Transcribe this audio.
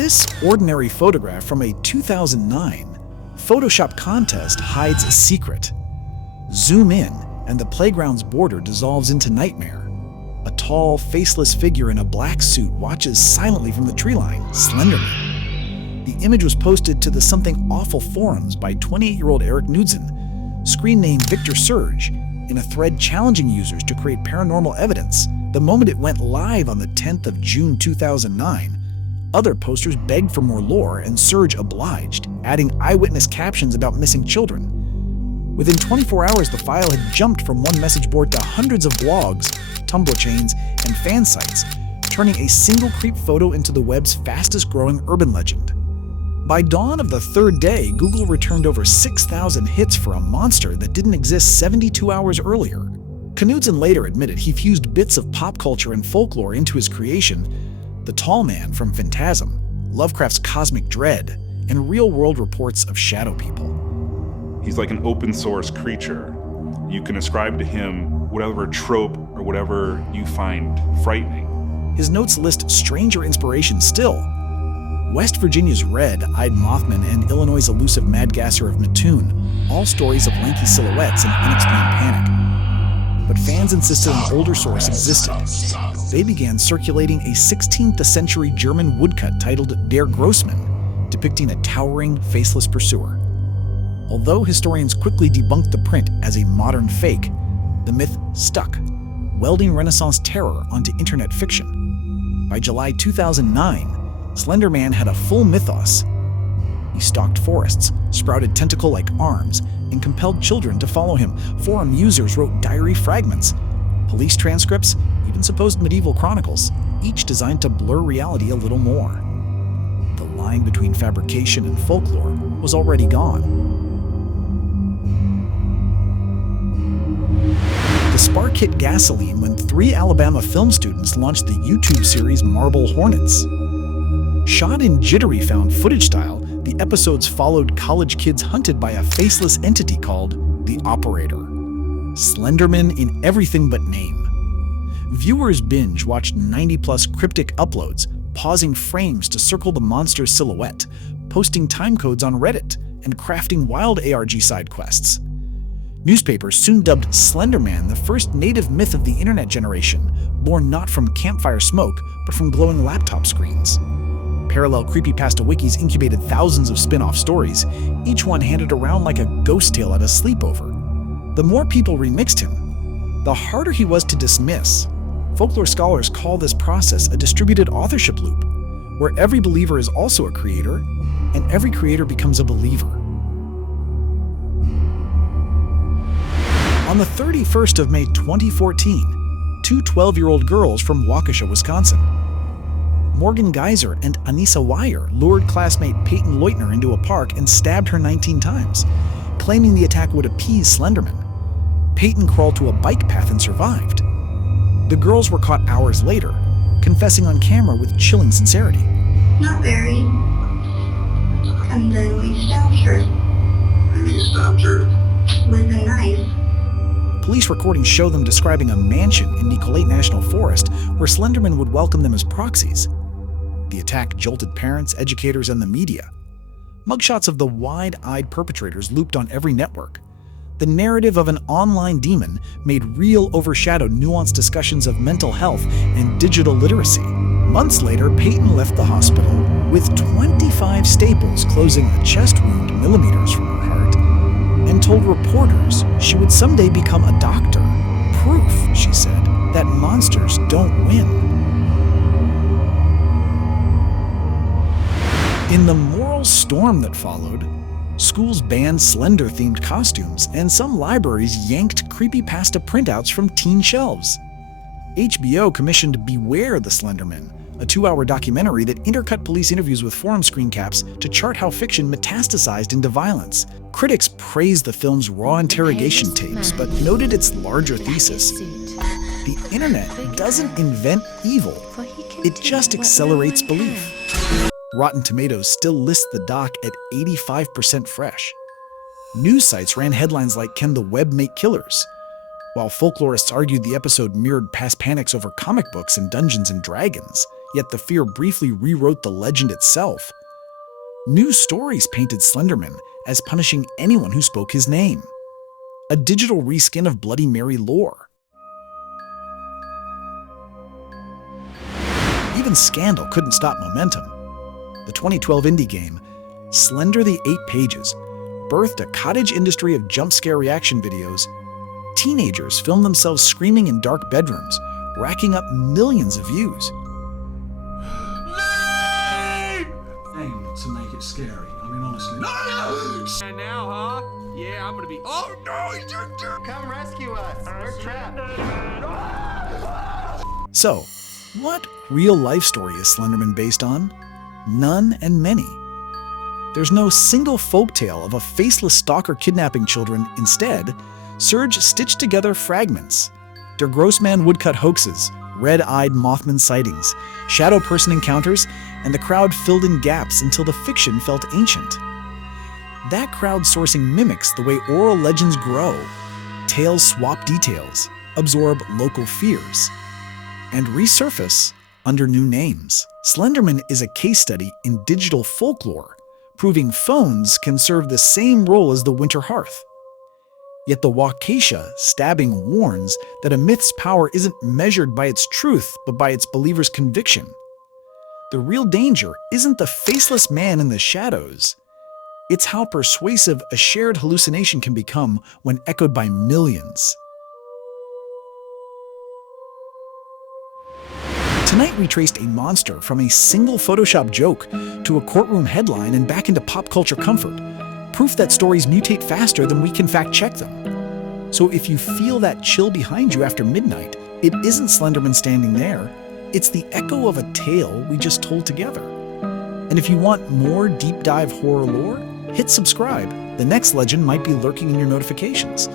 This ordinary photograph from a 2009 Photoshop contest hides a secret. Zoom in, and the playground's border dissolves into nightmare. A tall, faceless figure in a black suit watches silently from the tree line, Slenderman. The image was posted to the Something Awful forums by 28-year-old Eric Knudsen, screen name Victor Surge, in a thread challenging users to create paranormal evidence. The moment it went live on the 10th of June 2009, other posters begged for more lore, and Surge obliged, adding eyewitness captions about missing children. Within 24 hours, the file had jumped from one message board to hundreds of blogs, Tumblr chains, and fan sites, turning a single creep photo into the web's fastest-growing urban legend. By dawn of the third day, Google returned over 6,000 hits for a monster that didn't exist 72 hours earlier. Knudsen later admitted he fused bits of pop culture and folklore into his creation: the tall man from Phantasm, Lovecraft's cosmic dread, and real-world reports of shadow people. He's like an open-source creature. You can ascribe to him whatever trope or whatever you find frightening. His notes list stranger inspirations still. West Virginia's red-eyed Mothman and Illinois' elusive Madgasser of Mattoon, all stories of lanky silhouettes and unexplained panic. But fans insisted an older source existed. They began circulating a 16th century German woodcut titled Der Großmann, depicting a towering, faceless pursuer. Although historians quickly debunked the print as a modern fake, the myth stuck, welding Renaissance terror onto internet fiction. By July 2009, Slender Man had a full mythos. He stalked forests, sprouted tentacle-like arms, and compelled children to follow him. Forum users wrote diary fragments, police transcripts, even supposed medieval chronicles, each designed to blur reality a little more. The line between fabrication and folklore was already gone. The spark hit gasoline when 3 Alabama film students launched the YouTube series Marble Hornets. Shot in jittery found footage style, the episodes followed college kids hunted by a faceless entity called the Operator. Slenderman in everything but name. Viewers binge-watched 90-plus cryptic uploads, pausing frames to circle the monster's silhouette, posting timecodes on Reddit, and crafting wild ARG side quests. Newspapers soon dubbed Slenderman the first native myth of the internet generation, born not from campfire smoke, but from glowing laptop screens. Parallel creepypasta wikis incubated thousands of spin-off stories, each one handed around like a ghost tale at a sleepover. The more people remixed him, the harder he was to dismiss. Folklore scholars call this process a distributed authorship loop, where every believer is also a creator, and every creator becomes a believer. On the 31st of May 2014, 2 12-year-old girls from Waukesha, Wisconsin, Morgan Geyser and Anissa Wire, lured classmate Peyton Leutner into a park and stabbed her 19 times, claiming the attack would appease Slenderman. Peyton crawled to a bike path and survived. The girls were caught hours later, confessing on camera with chilling sincerity. Not very. And then we stabbed her. And you stabbed her? With a knife. Police recordings show them describing a mansion in Nicolet National Forest where Slenderman would welcome them as proxies. The attack jolted parents, educators, and the media. Mugshots of the wide-eyed perpetrators looped on every network. The narrative of an online demon made real overshadowed nuanced discussions of mental health and digital literacy. Months later, Peyton left the hospital with 25 staples closing a chest wound millimeters from her heart, and told reporters she would someday become a doctor. Proof, she said, that monsters don't win. In the moral storm that followed, schools banned Slender-themed costumes, and some libraries yanked creepypasta printouts from teen shelves. HBO commissioned Beware the Slenderman, a 2-hour documentary that intercut police interviews with forum screen caps to chart how fiction metastasized into violence. Critics praised the film's raw interrogation tapes, but noted its larger thesis. The internet doesn't invent evil, it just accelerates belief. Rotten Tomatoes still lists the doc at 85% fresh. News sites ran headlines like, "Can the web make killers?" While folklorists argued the episode mirrored past panics over comic books and Dungeons and Dragons, yet the fear briefly rewrote the legend itself. New stories painted Slenderman as punishing anyone who spoke his name. A digital reskin of Bloody Mary lore. Even scandal couldn't stop momentum. The 2012 indie game, Slender The Eight Pages, birthed a cottage industry of jump scare reaction videos. Teenagers filmed themselves screaming in dark bedrooms, racking up millions of views. Aim to make it scary. I mean, honestly. And now, huh? Yeah, I'm gonna be. Oh no! Come rescue us. We're trapped. So, what real-life story is Slenderman based on? None and many. There's no single folktale of a faceless stalker kidnapping children. Instead, Surge stitched together fragments. Der Großmann woodcut hoaxes, red-eyed Mothman sightings, shadow person encounters, and the crowd filled in gaps until the fiction felt ancient. That crowdsourcing mimics the way oral legends grow. Tales swap details, absorb local fears, and resurface under new names. Slenderman is a case study in digital folklore, proving phones can serve the same role as the winter hearth. Yet the Waukesha stabbing warns that a myth's power isn't measured by its truth, but by its believer's conviction. The real danger isn't the faceless man in the shadows. It's how persuasive a shared hallucination can become when echoed by millions. Tonight we traced a monster from a single Photoshop joke to a courtroom headline and back into pop culture comfort. Proof that stories mutate faster than we can fact-check them. So if you feel that chill behind you after midnight, it isn't Slenderman standing there. It's the echo of a tale we just told together. And if you want more deep dive horror lore, hit subscribe. The next legend might be lurking in your notifications.